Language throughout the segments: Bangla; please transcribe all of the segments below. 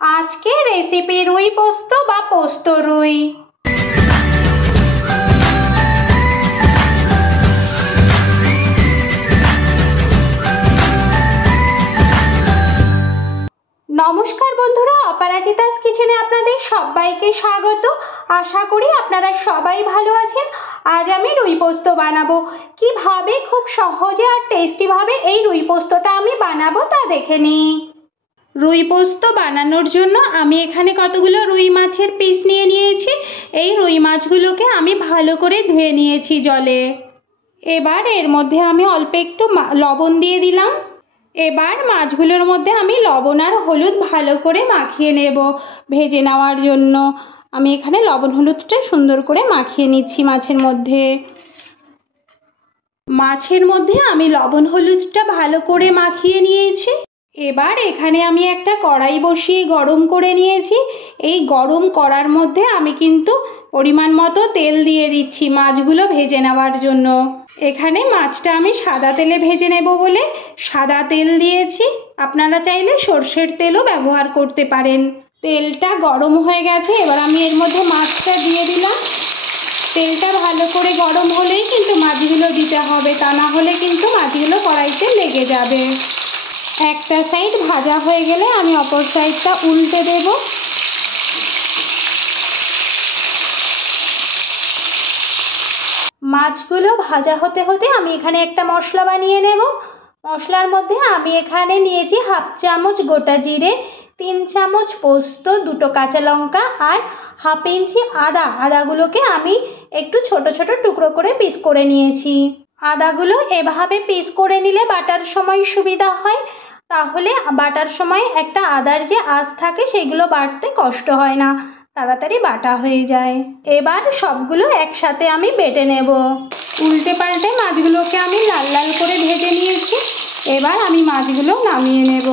আজকে রেসিপি রুই পোস্ত বা পোস্ত রুই। নমস্কার বন্ধুরা, অপরাজিতাস কিচেনে আপনাদের সবাইকে স্বাগত। আশা করি আপনারা সবাই ভালো আছেন। আজ আমি রুই পোস্ত বানাবো। কিভাবে খুব সহজে আর টেস্টিভাবে এই রুই পোস্তটা আমি বানাবো তা দেখে নিই। রুই পোস্ত বানানোর জন্য আমি এখানে কতগুলো রুই মাছের পিস নিয়ে নিয়েছি। এই রুই মাছগুলোকে আমি ভালো করে ধুয়ে নিয়েছি জলে। এবার এর মধ্যে আমি অল্প একটু লবণ দিয়ে দিলাম। এবার মাছগুলোর মধ্যে আমি লবণ আর হলুদ ভালো করে মাখিয়ে নেব ভেজে নেওয়ার জন্য। আমি এখানে লবণ হলুদটা সুন্দর করে মাখিয়ে নিচ্ছি মাছের মধ্যে। মাছের মধ্যে আমি লবণ হলুদটা ভালো করে মাখিয়ে নিয়েছি। এবার এখানে আমি একটা কড়াই বসিয়ে গরম করে নিয়েছি। এই গরম কড়ার মধ্যে আমি কিন্তু পরিমাণ মতো তেল দিয়ে দিচ্ছি মাছগুলো ভেজে নেওয়ার জন্য। এখানে মাছটা আমি সাদা তেলে ভেজে নেব বলে সাদা তেল দিয়েছি। আপনারা চাইলে সর্ষের তেলও ব্যবহার করতে পারেন। তেলটা গরম হয়ে গেছে, এবার আমি এর মধ্যে মাছটা দিয়ে দিলাম। তেলটা ভালো করে গরম হলেই কিন্তু মাছগুলো দিতে হবে, তা না হলে কিন্তু মাছগুলো কড়াইতে লেগে যাবে। একটা সাইড ভাজা হয়ে গেলে আমি অপর সাইডটা উল্টে দেব। মাছগুলো ভাজা হতে হতে আমি এখানে একটা মশলা বানিয়ে নেব। মশলার মধ্যে আমি এখানে নিয়েছি হাফ চামচ গোটা জিরে, 3 চামচ পোস্ত, 2টো কাঁচা লঙ্কা আর হাফ ইঞ্চি আদা। আদাগুলোকে আমি একটু ছোট ছোট টুকরো করে পিস করে নিয়েছি। আদাগুলো এভাবে পিস করে নিলে বাটার সময় সুবিধা হয়, তাহলে বাটার সময় একটা আদার যে আঁশ থাকে সেগুলো বাটতে কষ্ট হয় না, তাড়াতাড়ি বাটা হয়ে যায়। এবার সবগুলো একসাথে আমি বেটে নেব। উল্টে পাল্টে মাছগুলোকে আমি লাল লাল করে ভেজে নিয়েছি। এবার আমি মাছগুলো নামিয়ে নেব।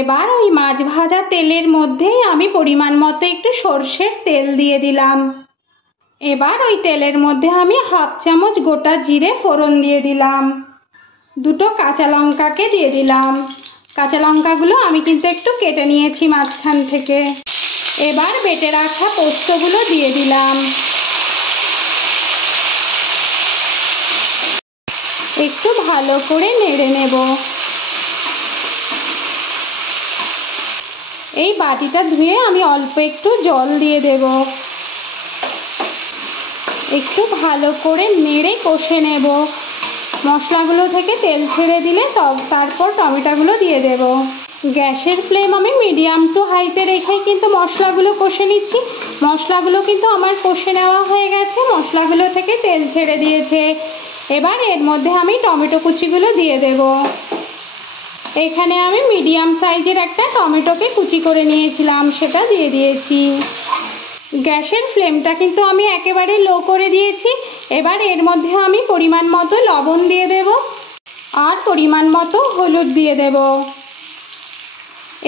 এবার ওই মাছ ভাজা তেলের মধ্যেই আমি পরিমাণ মতো একটু সর্ষের তেল দিয়ে দিলাম। এবার ওই তেলের মধ্যে আমি হাফ চামচ গোটা জিরে ফোড়ন দিয়ে দিলাম। 2টো কাঁচা লঙ্কাকে দিয়ে দিলাম। কাঁচা লঙ্কাগুলো আমি কিন্তু একটু কেটে নিয়েছি মাঝখান থেকে। এবার বেটে রাখা পোস্তগুলো দিয়ে দিলাম। একটু ভালো করে নেড়ে নেব। এই বাটিটা ধুয়ে আমি অল্প একটু জল দিয়ে দেব। একটু ভালো করে নেড়ে কষে নেব। মশলাগুলো থেকে তেল ছেড়ে দিলে তারপর টমেটোগুলো দিয়ে দেব। গ্যাসের ফ্লেম আমি মিডিয়াম টু হাইতে রেখে কিন্তু মশলাগুলো কষে নিচ্ছি। মশলাগুলো কিন্তু আমার কষে নেওয়া হয়ে গেছে, মশলাগুলো থেকে তেল ছেড়ে দিয়েছে। এবার এর মধ্যে আমি টমেটো কুচিগুলো দিয়ে দেব। এখানে আমি মিডিয়াম সাইজের একটা টমেটোকে কুচি করে নিয়েছিলাম, সেটা দিয়ে দিয়েছি। গ্যাসের ফ্লেমটা কিন্তু আমি একেবারে লো করে দিয়েছি। এবার এর মধ্যে আমি পরিমাণ মতো লবণ দিয়ে দেব আর পরিমাণ মতো হলুদ দিয়ে দেব।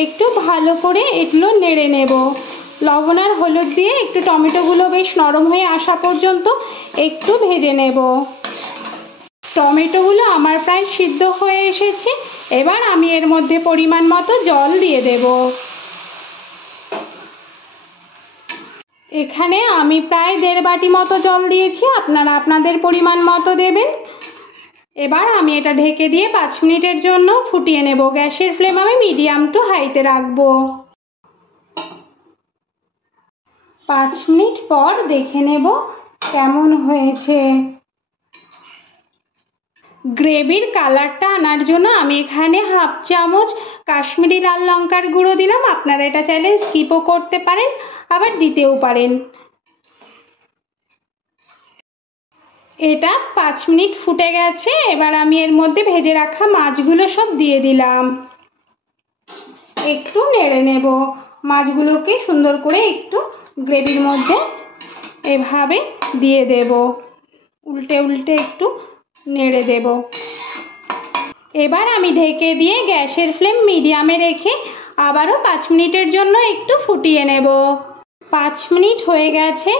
একটু ভালো করে এগুলো নেড়ে নেব। লবণ আর হলুদ দিয়ে একটু টমেটোগুলো বেশ নরম হয়ে আসা পর্যন্ত একটু ভেজে নেব। টমেটোগুলো আমার প্রায় সিদ্ধ হয়ে এসেছে। এবার আমি এর মধ্যে পরিমাণ মতো জল দিয়ে দেব। এখানে আমি প্রায় 1.5 বাটি মতো জল দিয়েছি, আপনারা আপনাদের পরিমাণ মতো দেবেন। এবার আমি এটা ঢেকে দিয়ে 5 মিনিটের জন্য ফুটিয়ে নেব। গ্যাসের ফ্লেম আমি মিডিয়াম টু হাইতে রাখবো। 5 মিনিট পর দেখে নেব কেমন হয়েছে। গ্রেভির কালারটা আনার জন্য আমি এখানে হাফ চামচ কাশ্মীরি লাল লঙ্কার গুঁড়ো দিলাম। আপনারা এটা চাইলে স্কিপও করতে পারেন, আবার দিতেও পারেন। এটা 5 মিনিট ফুটে গেছে। এবার আমি এর মধ্যে ভেজে রাখা মাছগুলো সব দিয়ে দিলাম। একটু নেড়ে নেব। মাছগুলোকে সুন্দর করে একটু গ্রেভির মধ্যে এভাবে দিয়ে দেব। উল্টে উল্টে একটু নেড়ে দেব। এবার আমি ঢেকে দিয়ে গ্যাসের ফ্লেম মিডিয়ামে রেখে আবারও 5 মিনিটের জন্য একটু ফুটিয়ে নেব। 5 মিনিট হয়ে গেছে।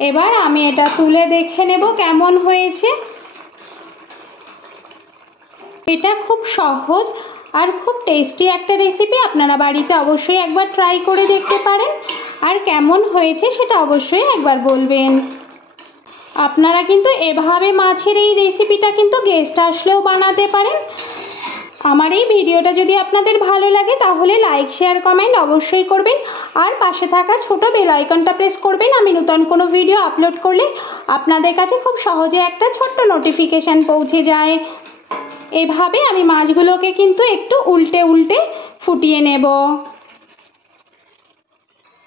এবার আমি এটা তুলে দেখে নেব কেমন হয়েছে। এটা খুব সহজ আর খুব টেস্টি একটা রেসিপি, আপনারা বাড়িতে অবশ্যই একবার ট্রাই করে দেখতে পারেন, আর কেমন হয়েছে সেটা অবশ্যই একবার বলবেন। আপনারা কিন্তু এভাবে মাছের এই রেসিপিটা কিন্তু গেস্ট আসলেও বানাতে পারেন। আমার এই ভিডিওটা যদি আপনাদের ভালো লাগে তাহলে লাইক শেয়ার কমেন্ট অবশ্যই করবেন, আর পাশে থাকা ছোট বেল আইকনটা প্রেস করবেন। আমি নতুন কোনো ভিডিও আপলোড করলে আপনাদের কাছে খুব সহজে একটা ছোট্ট নোটিফিকেশান পৌঁছে যায়। এভাবে আমি মাছগুলোকে কিন্তু একটু উল্টে উল্টে ফুটিয়ে নেব।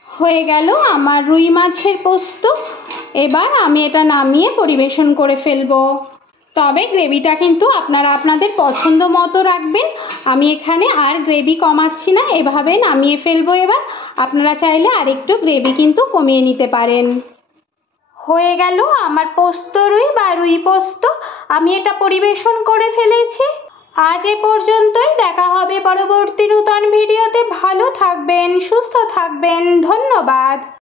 হয়ে গেল আমার রুই মাছের পোস্ত। এবার আমি এটা নামিয়ে পরিবেশন করে ফেলবো। তবে গ্রেভিটা কিন্তু আপনারা আপনাদের পছন্দ মতো রাখবেন। আমি এখানে আর গ্রেভি কমাচ্ছি না, এভাবে নামিয়ে ফেলবো। এবার আপনারা চাইলে আরেকটু গ্রেভি কিন্তু কমিয়ে নিতে পারেন। হয়ে গেল আমার পোস্ত রুই বা রুই পোস্ত, আমি এটা পরিবেশন করে ফেলেছি। আজ এ পর্যন্তই, দেখা হবে পরবর্তী নতুন ভিডিওতে। ভালো থাকবেন, সুস্থ থাকবেন, ধন্যবাদ।